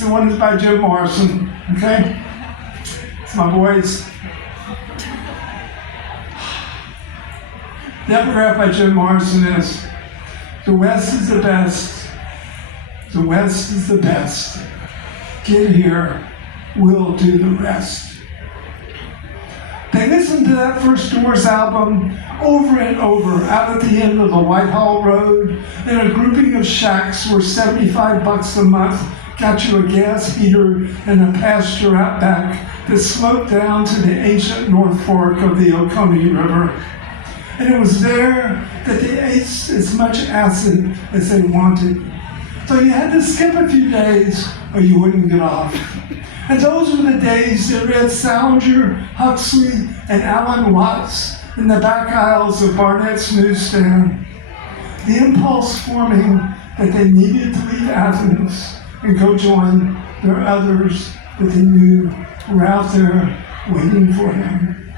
The one is by Jim Morrison, okay? It's my voice. The epigraph by Jim Morrison is, the West is the best. The West is the best. Get here, we'll do the rest. They listened to that first Doors album over and over out at the end of the Whitehall Road in a grouping of shacks where $75 a month got you a gas heater and a pasture out back that sloped down to the ancient North Fork of the Oconee River. And it was there that they ate as much acid as they wanted. So you had to skip a few days or you wouldn't get off. And those were the days that read Salinger, Huxley, and Alan Watts in the back aisles of Barnett's newsstand. The impulse forming that they needed to leave Athens and go join their others that they knew were out there waiting for him.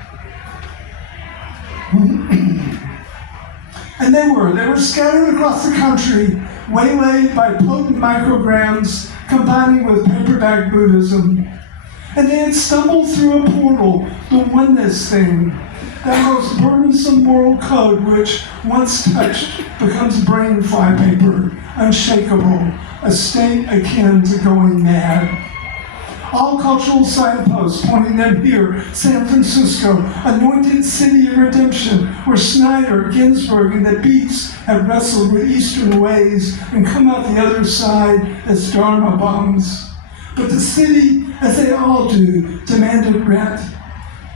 And they were scattered across the country, waylaid by potent micrograms combining with paperback Buddhism. And they had stumbled through a portal, the oneness thing, that most burdensome moral code which, once touched, becomes brain flypaper, unshakable, a state akin to going mad. All cultural signposts pointing them here, San Francisco, anointed city of redemption, where Snyder, Ginsberg, and the Beats had wrestled with Eastern ways and come out the other side as Dharma bums. But the city, as they all do, demanded rent.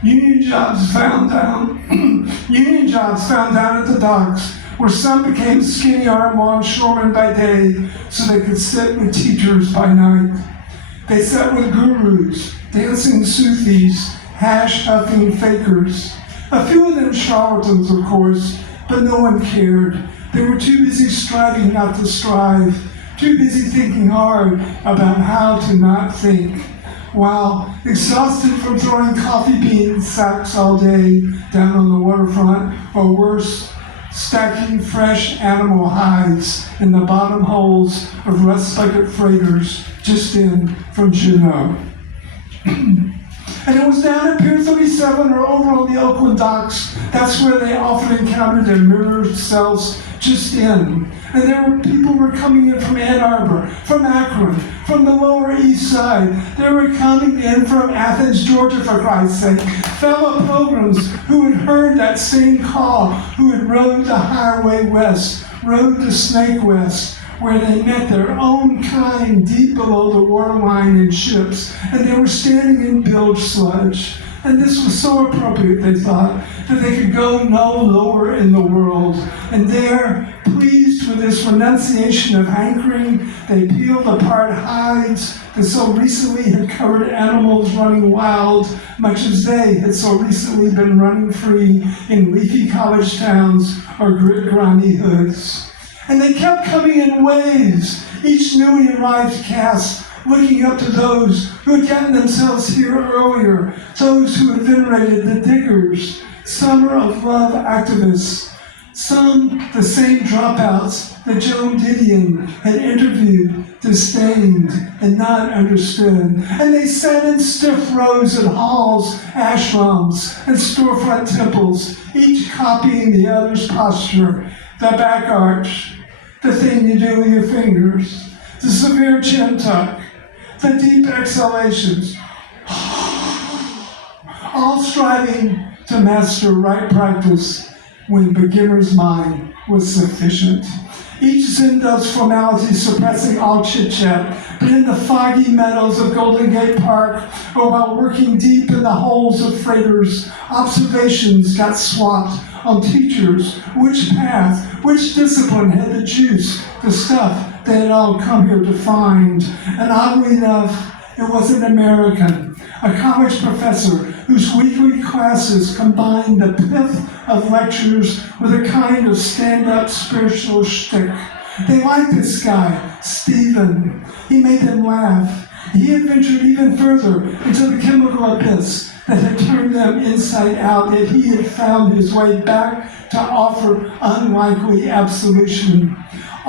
Union jobs found down at the docks, where some became skinny arm longshoremen by day, so they could sit with teachers by night. They sat with gurus, dancing Sufis, hash-huffing fakers. A few of them charlatans, of course, but no one cared. They were too busy striving not to strive, too busy thinking hard about how to not think, while exhausted from throwing coffee bean sacks all day down on the waterfront, or worse, stacking fresh animal hides in the bottom holes of rust bucket freighters just in from Juneau. And it was down at Pier 37 or over on the Oakland docks. That's where they often encountered their mirrored selves just in. And there were people who were coming in from Ann Arbor, from Akron, from the Lower East Side. They were coming in from Athens, Georgia, for Christ's sake. Fellow pilgrims who had heard that same call, who had rode the highway west, rode the Snake West, where they met their own kind deep below the waterline in ships, and they were standing in bilge sludge. And this was so appropriate, they thought, that they could go no lower in the world. And there, pleased with this renunciation of hankering, they peeled apart hides that so recently had covered animals running wild, much as they had so recently been running free in leafy college towns or grit-grimy hoods. And they kept coming in waves, each newly arrived cast looking up to those who had gotten themselves here earlier, those who had venerated the diggers, summer of love activists, some the same dropouts that Joan Didion had interviewed, disdained, and not understood. And they sat in stiff rows in halls, ashrams, and storefront temples, each copying the other's posture, the back arch, the thing you do with your fingers, the severe chin tuck, the deep exhalations, all striving to master right practice when beginner's mind was sufficient. Each Zen-does formality suppressing all chit-chat, but in the foggy meadows of Golden Gate Park, or while working deep in the holes of freighters, observations got swapped on teachers, which path, which discipline had the juice, the stuff they had all come here to find. And oddly enough, it was an American, a college professor whose weekly classes combined the pith of lectures with a kind of stand-up spiritual shtick. They liked this guy, Stephen. He made them laugh. He had ventured even further into the chemical abyss that had turned them inside out, yet he had found his way back to offer unlikely absolution.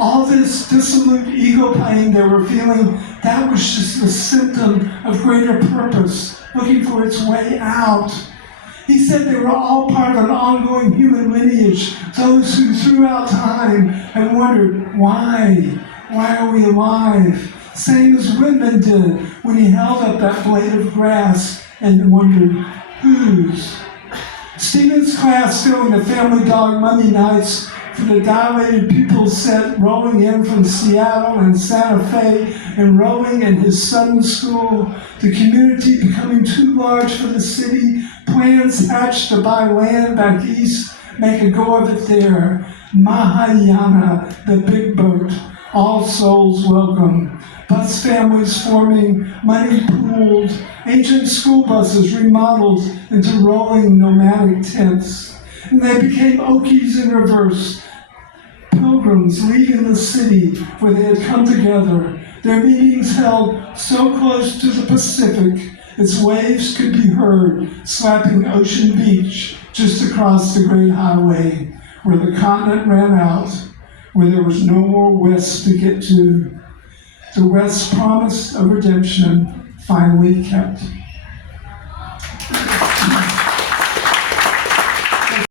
All this dissolute ego pain they were feeling, that was just a symptom of greater purpose, looking for its way out. He said they were all part of an ongoing human lineage, those who throughout time have wondered, why? Why are we alive? Same as Whitman did when he held up that blade of grass and wondered, whose? Stephen's class filling the family dog Monday nights for the dilated pupil set rolling in from Seattle and Santa Fe, enrolling in his son's school, the community becoming too large for the city, plans hatched to buy land back east, make a go of it there. Mahayana, the big boat, all souls welcome. Bus families forming, money pooled, ancient school buses remodeled into rolling nomadic tents. And they became Okies in reverse, pilgrims leaving the city where they had come together, their meetings held so close to the Pacific, its waves could be heard slapping Ocean Beach just across the great highway, where the continent ran out, where there was no more west to get to. The West's promise of redemption finally kept.